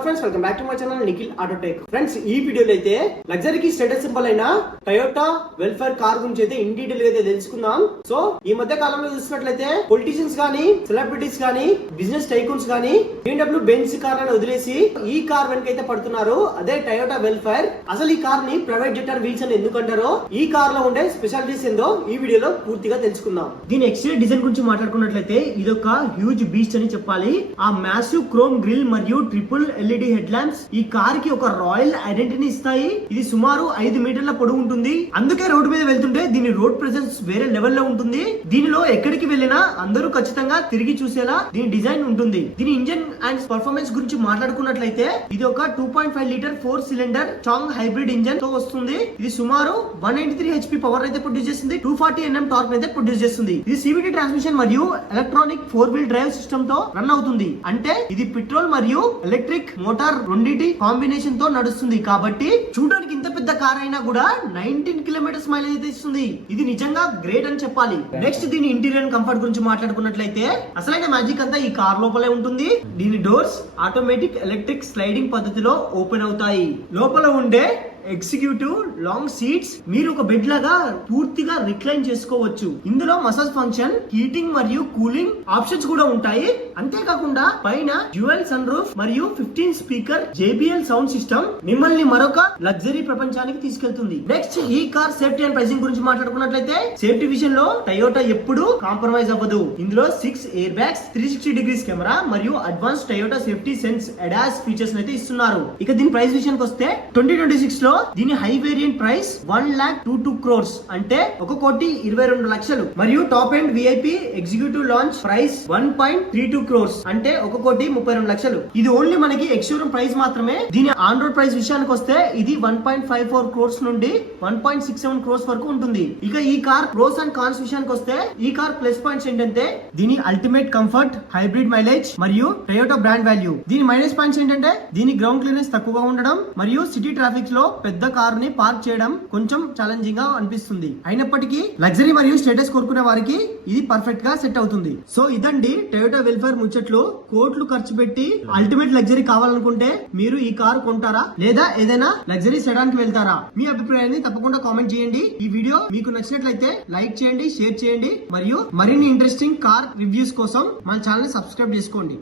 Hello friends, welcome back to my channel Nikhil autotech. Friends, ఈ వీడియోలో అయితే లగ్జరీకి స్టేటస్ సింబల్ అయిన టయోటా వెల్ఫేర్ కార్ గురించి అయితే ఇన్ డీటెయిల్ అయితే తెలుసుకుందాం. సో ఈ మధ్య కాలంలో చూసినట్లయితే పొలిటీషియన్స్ గానీ, సెలబ్రిటీస్ గానీ, బిజినెస్ టైకూన్స్ గానీ BMW బెంజ్ కార్ అని వదిలేసి ఈ కార్ వెనకైతే పడుతున్నారు. అదే టయోటా వెల్ఫేర్. అసలు ఈ కార్ ని ప్రైవేట్ జెటర్ వీల్స్ అని ఎందుకు అంటారో, ఈ కార్ లో ఉండే స్పెషాలిటీస్ ఏందో ఈ వీడియోలో పూర్తిగా తెలుసుకుందాం. దీని ఎక్స్టీరియర్ డిజైన్ గురించి మాట్లాడుకున్నట్లయితే ఇది ఒక హ్యూజ్ బీస్ట్ అని చెప్పాలి. ఆ మ్యాసివ్ క్రోమ్ గ్రిల్ మరియు ట్రిపుల్ LED హెడ్ ల్యాంప్స్ ఈ కార్ కి ఒక రాయల్ ఐడెంటిటీ ఇస్తాయి. ఇది సుమారు 5 మీటర్ల పొడవు ఉంటుంది. అందుకే రోడ్డు మీద వెళ్తుంటే దీని రోడ్ ప్రెజెన్స్ వేరే లెవెల్ లో ఉంటుంది. దీనిలో ఎక్కడికి వెళ్ళినా అందరూ ఖచ్చితంగా తిరిగి చూసేలా దీని డిజైన్ ఉంటుంది. దీని ఇంజన్ అండ్ పర్ఫార్మెన్స్ గురించి మాట్లాడుకున్నట్లయితే ఇది ఒక 2.5 లీటర్ 4 సిలిండర్ చాంగ్ హైబ్రిడ్ ఇంజన్ తో వస్తుంది. ఇది సుమారు 193 HP పవర్ అయితే ప్రొడ్యూస్ చేస్తుంది. 240 Nm టార్క్ అయితే ప్రొడ్యూస్ చేస్తుంది. ఇది CVT ట్రాన్స్మిషన్ మరియు ఎలక్ట్రానిక్ 4-wheel డ్రైవ్ సిస్టమ్ తో రన్ అవుతుంది. అంటే ఇది పెట్రోల్ మరియు ఎలక్ట్రిక్ మోటార్ రెండింటి కాంబినేషన్ తో నడుస్తుంది. కాబట్టి చూడడానికి ఇంత పెద్ద కార్ అయినా కూడా 19 కిలోమీటర్స్ మైలేజ్ అయితే ఇస్తుంది. ఇది నిజంగా గ్రేట్ అని చెప్పాలి. నెక్స్ట్ దీని ఇంటీరియర్ అండ్ కంఫర్ట్ గురించి మాట్లాడుకున్నట్లయితే అసలైన మ్యాజిక్ అంతా ఈ కార్ లోపలే ఉంటుంది. దీని డోర్స్ ఆటోమేటిక్ ఎలక్ట్రిక్ స్లైడింగ్ పద్ధతిలో ఓపెన్ అవుతాయి. లోపల ఉండే ఎగ్జిక్యూటివ్ లాంగ్ సీట్స్ మీరు ఒక బెడ్ లాగా పూర్తిగా రిక్లైన్ చేసుకోవచ్చు. ఇందులో మసాజ్ ఫంక్షన్, హీటింగ్ మరియు కూలింగ్ ఆప్షన్స్ కూడా ఉంటాయి. అంతేకాకుండా పైన డ్యూయల్ సన్ రూఫ్ మరియు 15 స్పీకర్ JBL సౌండ్ సిస్టమ్ మిమ్మల్ని మరొక లగ్జరీ ప్రపంచానికి తీసుకెళ్తుంది. నెక్స్ట్ ఈ కార్ సేఫ్టీ అండ్ ప్రైసింగ్ గురించి మాట్లాడుకున్నట్లయితే సేఫ్టీ విషయం లో టయోటా ఎప్పుడు కాంప్రమైజ్ అవ్వదు. ఇందులో 6 ఎయిర్ బ్యాగ్స్, 360 డిగ్రీస్ కెమెరా మరియు advance Toyota safety sense ADAS features అయితే ఇస్తున్నారు. ఇక దీని ప్రైస్ విషయానికి వస్తే 2026 లో దీని హై వేరియంట్ ప్రైస్ 1,22 crores అంటే 1,22,00,000 మరియు top end VIP executive launch price 1.32 crores అంటే 1,32,00,000. ఇది ఓన్లీ మనకి ఎక్స్షోరూమ్ ప్రైస్ మాత్రమే. దీని ఆన్ రోడ్ ప్రైస్ విషయానికి వస్తే ఇది 1.54 crores నుండి 1.67 crores వరకు ఉంటుంది. ఇక ఈ కార్ ప్రోస్ అండ్ కాన్స్ విషయానికి వస్తే ఈ కార్ ప్లస్ పాయింట్స్ ఏంటంటే దీని అల్టిమేట్ కంఫర్ట్, హైబ్రిడ్ మైలేజ్ మరియు టయోటా బ్రాండ్ వాల్యూ. దీని మైనస్ పాయింట్స్ ఏంటంటే దీని గ్రౌండ్ క్లియరెన్స్ తక్కువగా ఉండడం మరియు సిటీ ట్రాఫిక్ లో పెద్ద కార్ ని పార్క్ చేయడం కొంచెం ఛాలెంజింగ్ గా అనిపిస్తుంది. అయినప్పటికీ లగ్జరీ మరియు స్టేటస్ కోరుకునే వారికి ఇది పర్ఫెక్ట్ గా సెట్ అవుతుంది. సో ఇదండి టయోటా వెల్ఫేర్ ముచ్చట్లు. కోట్లు ఖర్చు పెట్టి అల్టిమేట్ లగ్జరీ కావాలనుకుంటే మీరు ఈ కార్ కొంటారా లేదా ఏదైనా లగ్జరీ సెడాన్ కి వెళ్తారా? మీ అభిప్రాయాన్ని తప్పకుండా కామెంట్ చేయండి. ఈ వీడియో మీకు నచ్చినట్లయితే లైక్ చేయండి, షేర్ చేయండి మరియు మరిన్ని ఇంట్రెస్టింగ్ కార్ రివ్యూస్ కోసం మన ఛానల్ ని సబ్స్క్రైబ్ చేసుకోండి.